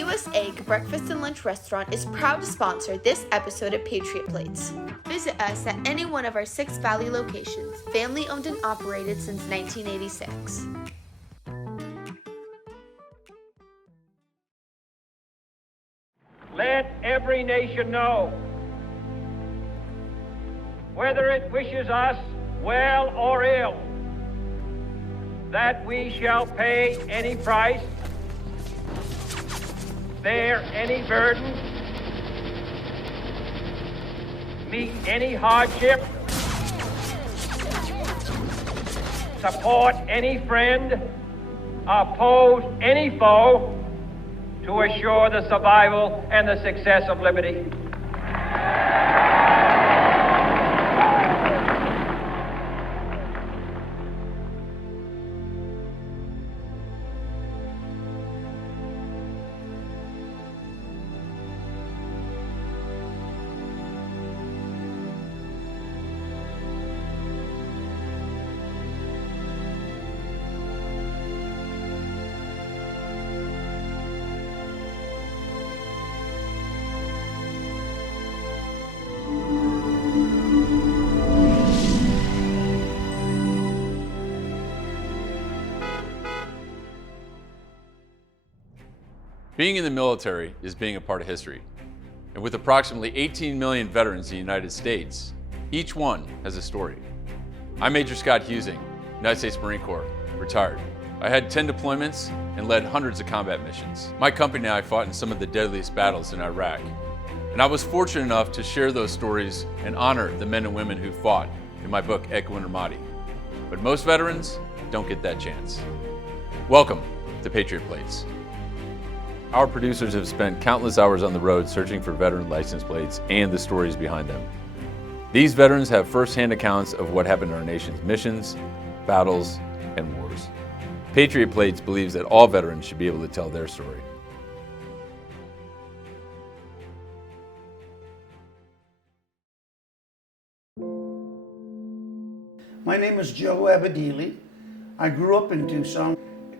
U.S. Egg Breakfast and Lunch Restaurant is proud to sponsor this episode of Patriot Plates. Visit us at any one of our 6 Valley locations, family owned and operated since 1986. Let every nation know, whether it wishes us well or ill, that we shall pay any price, bear any burden, meet any hardship, support any friend, oppose any foe, to assure the survival and the success of liberty. Being in the military is being a part of history. And with approximately 18 million veterans in the United States, each one has a story. I'm Major Scott Husing, United States Marine Corps, retired. I had 10 deployments and led hundreds of combat missions. My company and I fought in some of the deadliest battles in Iraq. And I was fortunate enough to share those stories and honor the men and women who fought in my book, Ecco Intermati. But most veterans don't get that chance. Welcome to Patriot Plates. Our producers have spent countless hours on the road searching for veteran license plates and the stories behind them. These veterans have first-hand accounts of what happened in our nation's missions, battles, and wars. Patriot Plates believes that all veterans should be able to tell their story. My name is Joe Abodeely. I grew up in Tucson,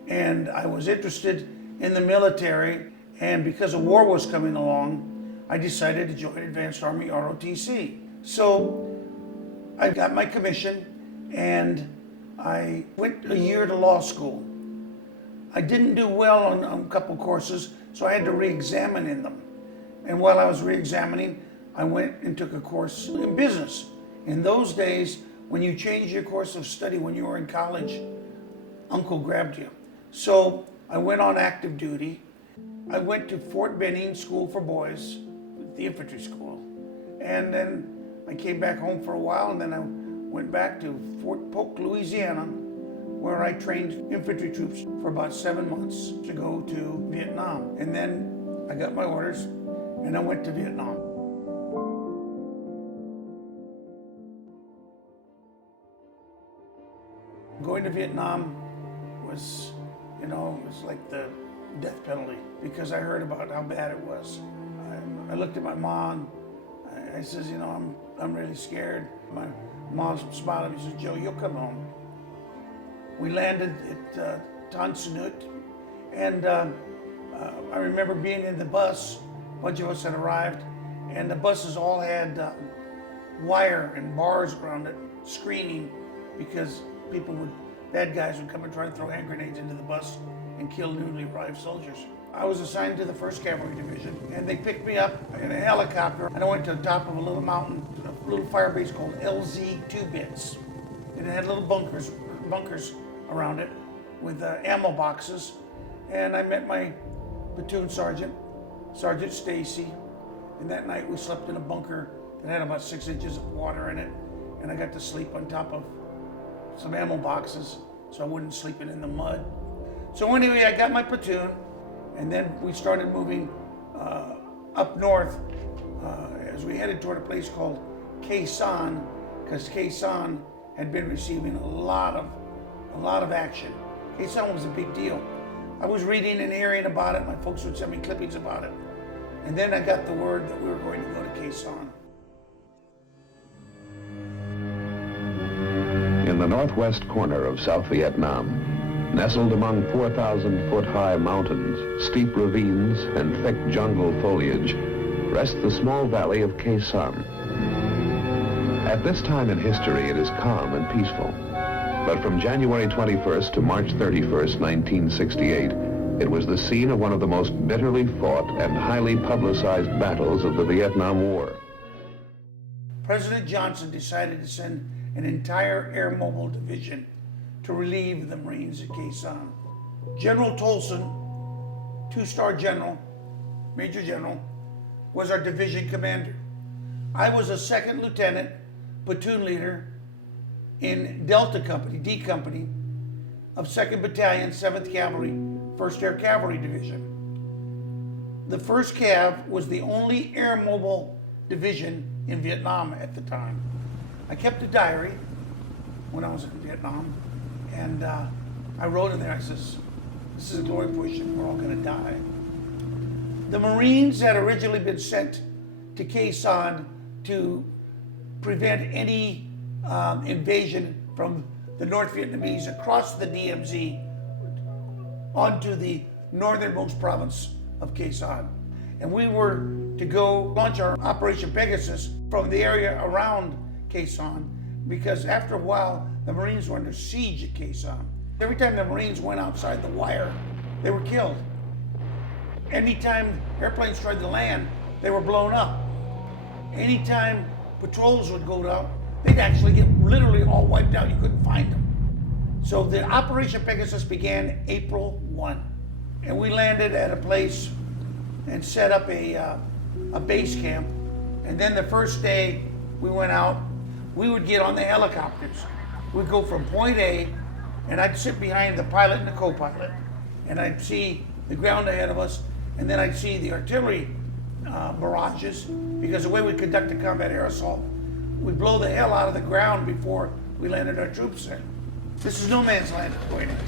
and I was interested in the military, and because a war was coming along, I decided to join Advanced Army ROTC. So I got my commission and I went a year to law school. I didn't do well on a couple courses, so I had to re-examine in them. And while I was re-examining, I went and took a course in business. In those days, when you changed your course of study when you were in college, Uncle grabbed you. So I went on active duty. I went to Fort Benning School for Boys, the infantry school. And then I came back home for a while, and then I went back to Fort Polk, Louisiana, where I trained infantry troops for about 7 months to go to Vietnam. And then I got my orders, and I went to Vietnam. Going to Vietnam was, it was like the death penalty, because I heard about how bad it was. I looked at my mom. I says, I'm really scared. My mom smiled at me and said, Joe, you'll come home. We landed at Tan Son Nhut, and I remember being in the bus. A bunch of us had arrived, and the buses all had wire and bars around it, screening, because bad guys would come and try to throw hand grenades into the bus and kill newly arrived soldiers. I was assigned to the 1st Cavalry Division, and they picked me up in a helicopter, and I went to the top of a little mountain, a little fire base called LZ2 Bits. And it had little bunkers around it with ammo boxes. And I met my platoon sergeant, Sergeant Stacy, and that night we slept in a bunker that had about 6 inches of water in it, and I got to sleep on top of some ammo boxes so I wouldn't sleep in the mud. So anyway, I got my platoon, and then we started moving up north as we headed toward a place called Khe Sanh, because Khe Sanh had been receiving a lot of action. Khe Sanh was a big deal. I was reading and hearing about it. My folks would send me clippings about it. And then I got the word that we were going to go to Khe Sanh. In the northwest corner of South Vietnam, Nestled among 4,000-foot-high mountains, steep ravines, and thick jungle foliage, rests the small valley of Khe Sanh. At this time in history, it is calm and peaceful. But from January 21st to March 31st, 1968, it was the scene of one of the most bitterly fought and highly publicized battles of the Vietnam War. President Johnson decided to send an entire air mobile division to relieve the Marines at Khe Sanh. General Tolson, two-star general, Major General, was our division commander. I was a second lieutenant, platoon leader in Delta Company, D Company, of 2nd Battalion, 7th Cavalry, 1st Air Cavalry Division. The 1st Cav was the only air mobile division in Vietnam at the time. I kept a diary when I was in Vietnam, and I wrote in there, I says, this is a glory push and we're all gonna die. The Marines had originally been sent to Khe Sanh to prevent any invasion from the North Vietnamese across the DMZ onto the northernmost province of Khe Sanh. And we were to go launch our Operation Pegasus from the area around Khe Sanh, because after a while, the Marines were under siege at Khe Sanh. Every time the Marines went outside the wire, they were killed. Anytime airplanes tried to land, they were blown up. Anytime patrols would go out, they'd actually get literally all wiped out. You couldn't find them. So the Operation Pegasus began April 1. And we landed at a place and set up a base camp. And then the first day we went out, we would get on the helicopters. We'd go from point A, and I'd sit behind the pilot and the co-pilot, and I'd see the ground ahead of us, and then I'd see the artillery barrages, because the way we conduct a combat air assault, we'd blow the hell out of the ground before we landed our troops there. This is no man's land it's going into.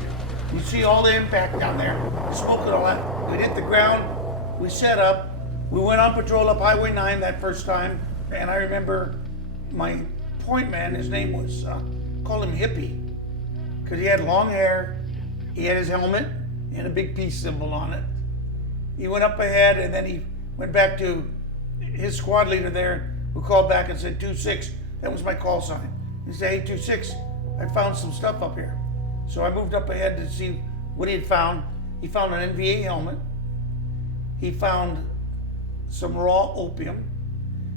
You see all the impact down there, the smoke and all that. We'd hit the ground, we set up, we went on patrol up Highway 9 that first time, and I remember my point man, his name was, called him Hippie, because he had long hair, he had his helmet, and a big peace symbol on it. He went up ahead, and then he went back to his squad leader there, who called back and said, 2-6, that was my call sign. He said, hey, 2-6, I found some stuff up here. So I moved up ahead to see what he had found. He found an NVA helmet. He found some raw opium.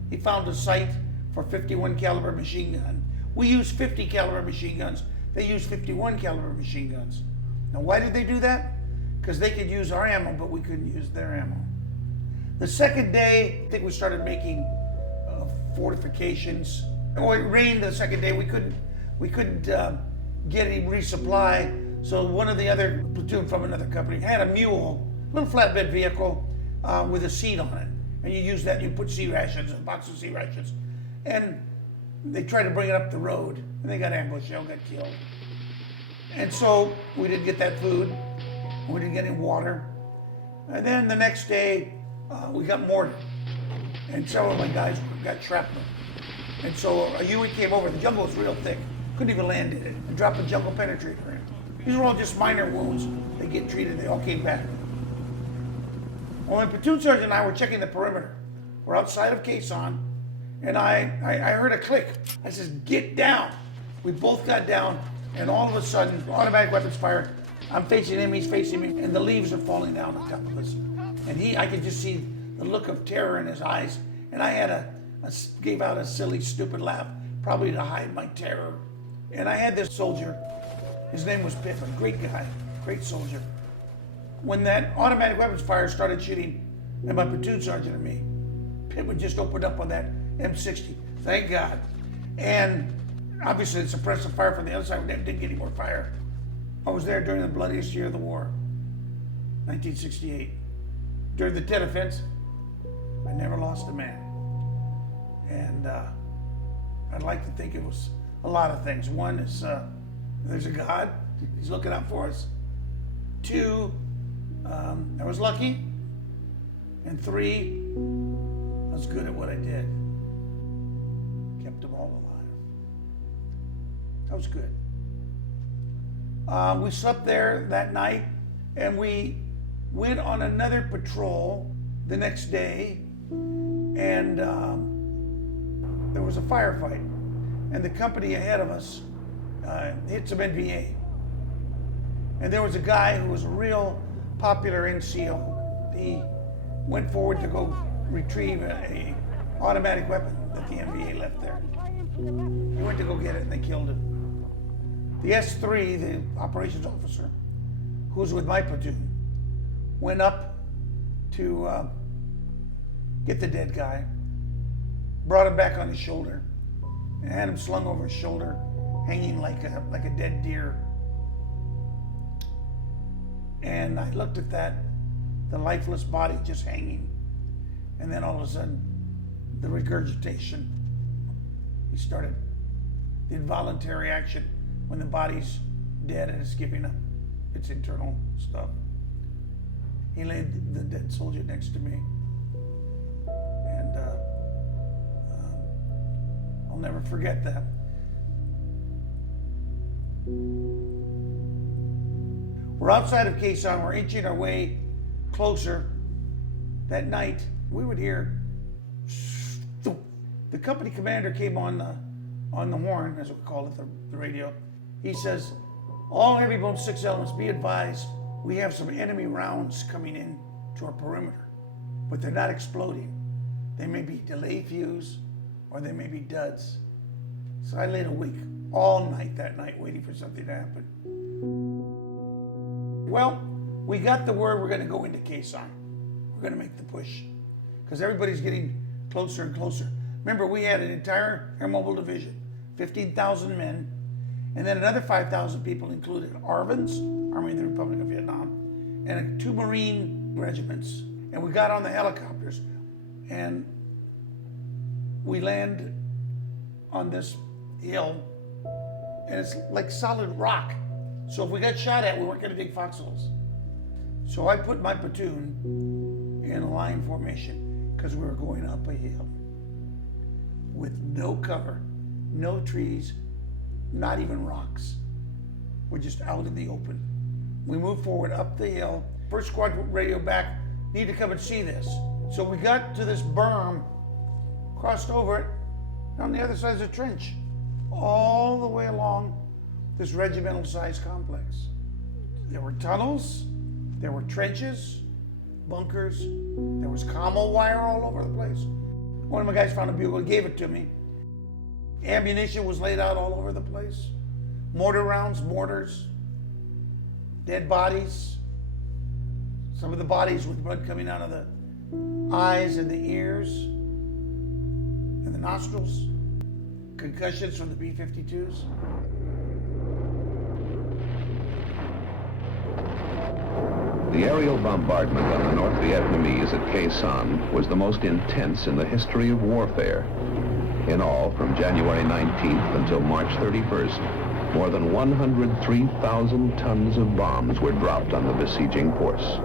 He found a sight for 51 caliber machine gun. We use 50 caliber machine guns. They use 51 caliber machine guns. Now, why did they do that? Because they could use our ammo, but we couldn't use their ammo. The second day, I think we started making fortifications. Oh, it rained the second day. We couldn't get any resupply. So one of the other platoon from another company had a mule, little flatbed vehicle with a seat on it. And you use that and you put sea rations, a box of sea rations. And they tried to bring it up the road and they got ambushed, they all got killed. And so we didn't get that food. We didn't get any water. And then the next day, we got mortar. And several of my guys got shrapnel. And so a Huey came over, the jungle was real thick, couldn't even land in it, and dropped a jungle penetrator in. These were all just minor wounds. They get treated, they all came back. Well, my platoon sergeant and I were checking the perimeter. We're outside of Khe Sanh, and I heard a click. I said, get down. We both got down, and all of a sudden, automatic weapons fire. I'm facing him, he's facing me, and the leaves are falling down on top of us. And I could just see the look of terror in his eyes, and I gave out a silly, stupid laugh, probably to hide my terror. And I had this soldier, his name was Pitt, a great guy, great soldier. When that automatic weapons fire started shooting at my platoon sergeant and me, Pitt would just open up on that M60, thank God. And obviously it suppressed the fire from the other side, we didn't get any more fire. I was there during the bloodiest year of the war, 1968. During the Tet Offense, I never lost a man. And I'd like to think it was a lot of things. One is there's a God, he's looking out for us. Two, I was lucky. And three, I was good at what I did. Kept them all alive. That was good. We slept there that night, and we went on another patrol the next day, and there was a firefight, and the company ahead of us hit some NVA. And there was a guy who was a real popular NCO. He went forward to go retrieve a automatic weapon that the NVA left there. He went to go get it, and they killed him. The S3, the operations officer, who was with my platoon, went up to get the dead guy, brought him back on his shoulder, and had him slung over his shoulder, hanging like a dead deer. And I looked at that, the lifeless body just hanging, and then all of a sudden, the regurgitation. He started the involuntary action when the body's dead and it's giving up its internal stuff. He laid the dead soldier next to me, and I'll never forget that. We're outside of Khe Sanh. We're inching our way closer. That night, we would hear the company commander came on the horn, as we call it, the radio. He says, "All heavy bone 6 elements, be advised, we have some enemy rounds coming in to our perimeter, but they're not exploding. They may be delay fuse, or they may be duds." So I laid awake all night that night waiting for something to happen. Well, we got the word we're going to go into Khe Sanh. We're going to make the push because everybody's getting closer and closer. Remember, we had an entire air mobile division, 15,000 men, and then another 5,000 people included ARVNs, Army of the Republic of Vietnam, and 2 Marine regiments. And we got on the helicopters and we land on this hill, and it's like solid rock. So if we got shot at, we weren't going to dig foxholes. So I put my platoon in a line formation because we were going up a hill with no cover, no trees, not even rocks. We're just out in the open. We moved forward up the hill. First squad radio back, need to come and see this. So we got to this berm, crossed over it, and on the other side is a trench, all the way along this regimental size complex. There were tunnels, there were trenches, bunkers, there was commo wire all over the place. One of my guys found a bugle and gave it to me. Ammunition was laid out all over the place. Mortar rounds, mortars, dead bodies. Some of the bodies with blood coming out of the eyes and the ears and the nostrils. Concussions from the B-52s. The aerial bombardment on the North Vietnamese at Khe Sanh was the most intense in the history of warfare. In all, from January 19th until March 31st, more than 103,000 tons of bombs were dropped on the besieging force.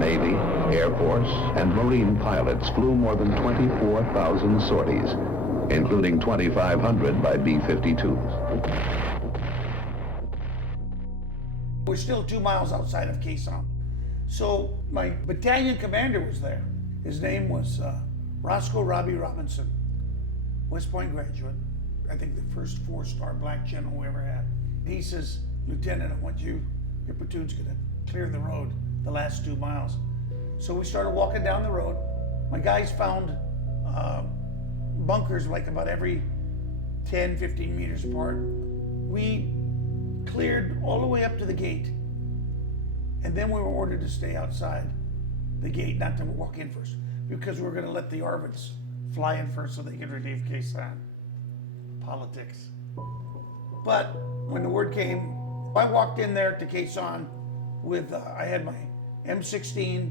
Navy, Air Force, and Marine pilots flew more than 24,000 sorties, including 2,500 by B-52s. We're still 2 miles outside of Khe Sanh. So my battalion commander was there. His name was Roscoe Robbie Robinson, West Point graduate. I think the first 4-star black general we ever had. He says, "Lieutenant, I want your platoon's gonna clear the road the last 2 miles." So we started walking down the road. My guys found bunkers like about every 10, 15 meters apart. We cleared all the way up to the gate. And then we were ordered to stay outside the gate, not to walk in first, because we were going to let the ARVNs fly in first so they could relieve Khe Sanh. Politics. But when the word came, I walked in there to Khe Sanh with, I had my M16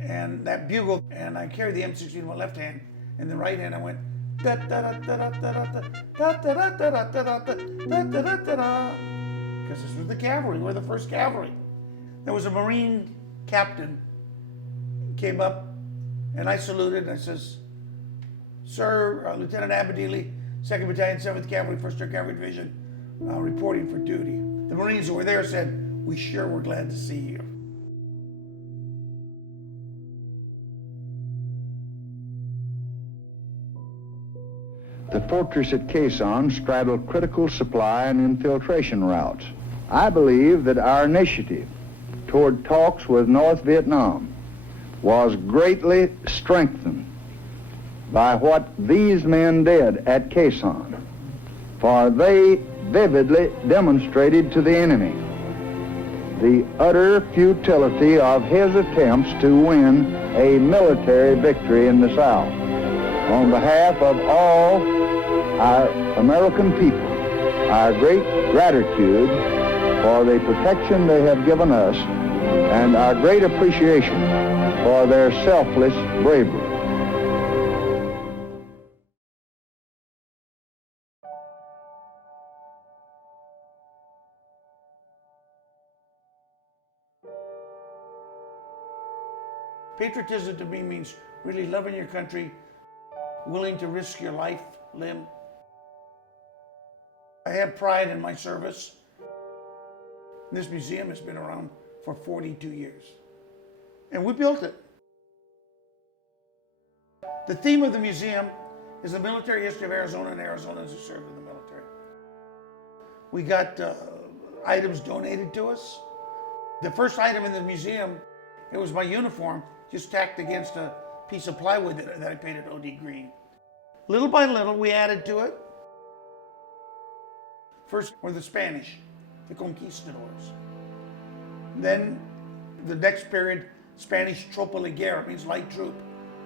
and that bugle, and I carried the M16 in my left hand. In the right hand, I went, da da da da da da da da da da da da da da da, because this was the cavalry. We're the first cavalry. There was a Marine captain came up, and I saluted, and I says, "Sir, Lieutenant Abodeely, 2nd Battalion, 7th Cavalry, 1st Air Cavalry Division, reporting for duty." The Marines who were there said, "We sure were glad to see you." The fortress at Khe Sanh straddled critical supply and infiltration routes. I believe that our initiative toward talks with North Vietnam was greatly strengthened by what these men did at Khe Sanh, for they vividly demonstrated to the enemy the utter futility of his attempts to win a military victory in the South. On behalf of all our American people, our great gratitude for the protection they have given us and our great appreciation for their selfless bravery. Patriotism to me means really loving your country, willing to risk your life, limb. I have pride in my service. This museum has been around for 42 years, and we built it. The theme of the museum is the military history of Arizona and Arizonans who served in the military. We got items donated to us. The first item in the museum, it was my uniform, just tacked against a piece of plywood that I painted OD green. Little by little, we added to it. First were the Spanish, the conquistadors. Then the next period, Spanish Tropa de Guerra, means light troop.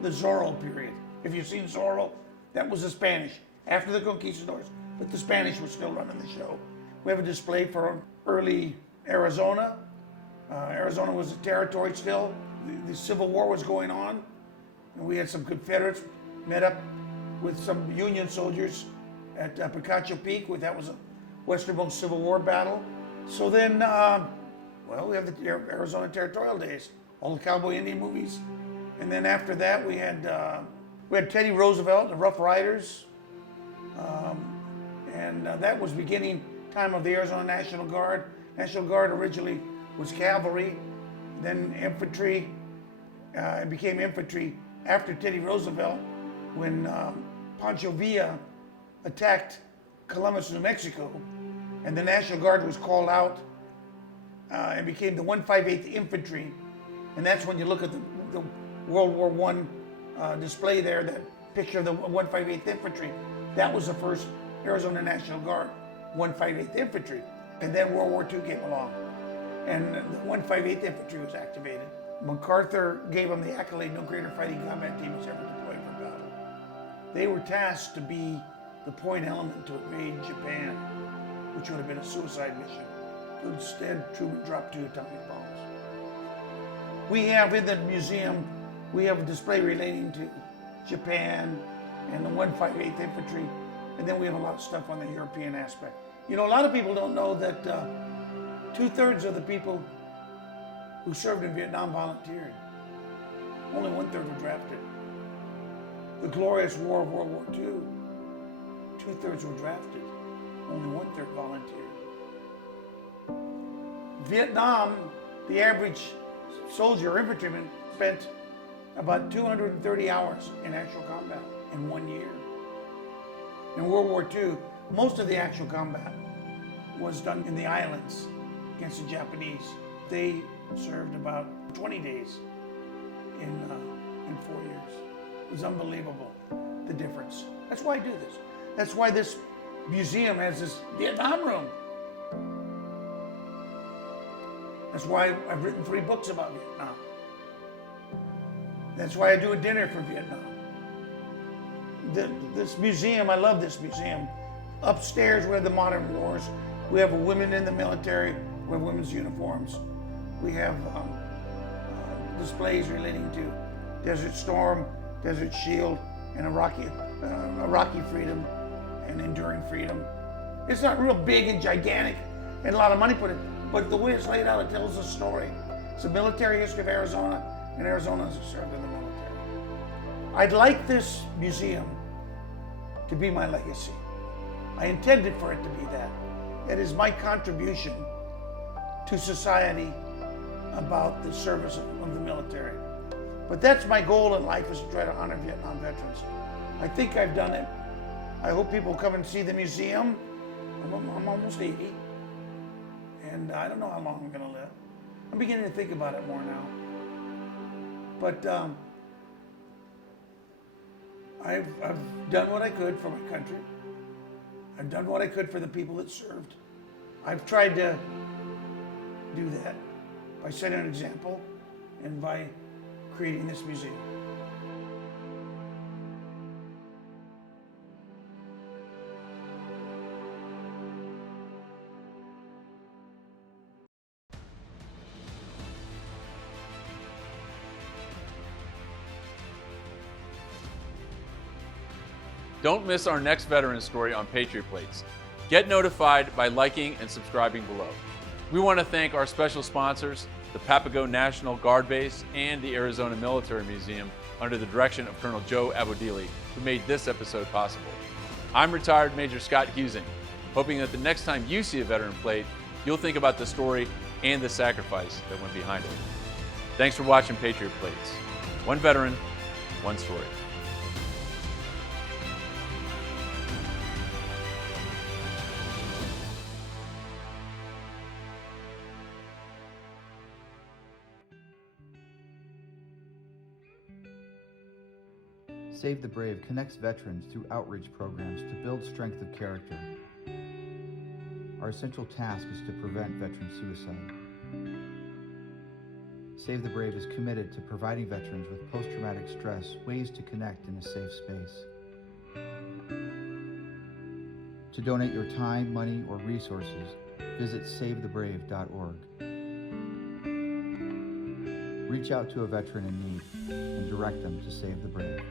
The Zorro period. If you've seen Zorro, that was the Spanish, after the conquistadors, but the Spanish were still running the show. We have a display for early Arizona. Arizona was a territory still. The Civil War was going on, and we had some Confederates met up with some Union soldiers at Picacho Peak. That was a westernmost Civil War battle. So then, we have the Arizona Territorial Days, all the cowboy Indian movies, and then after that we had Teddy Roosevelt, the Rough Riders, and that was beginning time of the Arizona National Guard. National Guard originally was cavalry, then infantry. It became infantry after Teddy Roosevelt when Pancho Villa attacked Columbus, New Mexico, and the National Guard was called out and became the 158th Infantry. And that's when you look at the World War I display there, that picture of the 158th Infantry. That was the first Arizona National Guard, 158th Infantry. And then World War II came along, and the 158th Infantry was activated. MacArthur gave them the accolade, no greater fighting combat team has ever deployed for battle. They were tasked to be the point element to invade Japan, which would have been a suicide mission. Instead, Truman dropped 2 atomic bombs. We have in the museum, we have a display relating to Japan and the 158th Infantry, and then we have a lot of stuff on the European aspect. You know, a lot of people don't know that 2/3 of the people who served in Vietnam volunteered. Only 1/3 were drafted. The glorious war of World War II, 2/3 were drafted. Only 1/3 volunteered. Vietnam, the average soldier or infantryman spent about 230 hours in actual combat in 1 year. In World War II, most of the actual combat was done in the islands against the Japanese. They served about 20 days in 4 years. It was unbelievable, the difference. That's why I do this. That's why this museum has this Vietnam room. That's why I've written 3 books about Vietnam. That's why I do a dinner for Vietnam. This museum, I love this museum. Upstairs, we have the modern wars. We have women in the military. We have women's uniforms. We have displays relating to Desert Storm, Desert Shield, and Iraqi freedom and enduring freedom. It's not real big and gigantic and a lot of money put in, but the way it's laid out, it tells a story. It's a military history of Arizona and Arizonans who served in the military. I'd like this museum to be my legacy. I intended for it to be that. It is my contribution to society about the service of the military. But that's my goal in life, is to try to honor Vietnam veterans. I think I've done it. I hope people come and see the museum. I'm almost 80, and I don't know how long I'm going to live. I'm beginning to think about it more now. But I've done what I could for my country. I've done what I could for the people that served. I've tried to do that by setting an example and by creating this museum. Don't miss our next veteran story on Patriot Plates. Get notified by liking and subscribing below. We want to thank our special sponsors, the Papago National Guard Base and the Arizona Military Museum, under the direction of Colonel Joe Abodeely, who made this episode possible. I'm retired Major Scott Husing, hoping that the next time you see a veteran plate, you'll think about the story and the sacrifice that went behind it. Thanks for watching Patriot Plates. One veteran, one story. Save the Brave connects veterans through outreach programs to build strength of character. Our essential task is to prevent veteran suicide. Save the Brave is committed to providing veterans with post-traumatic stress ways to connect in a safe space. To donate your time, money, or resources, visit savethebrave.org. Reach out to a veteran in need and direct them to Save the Brave.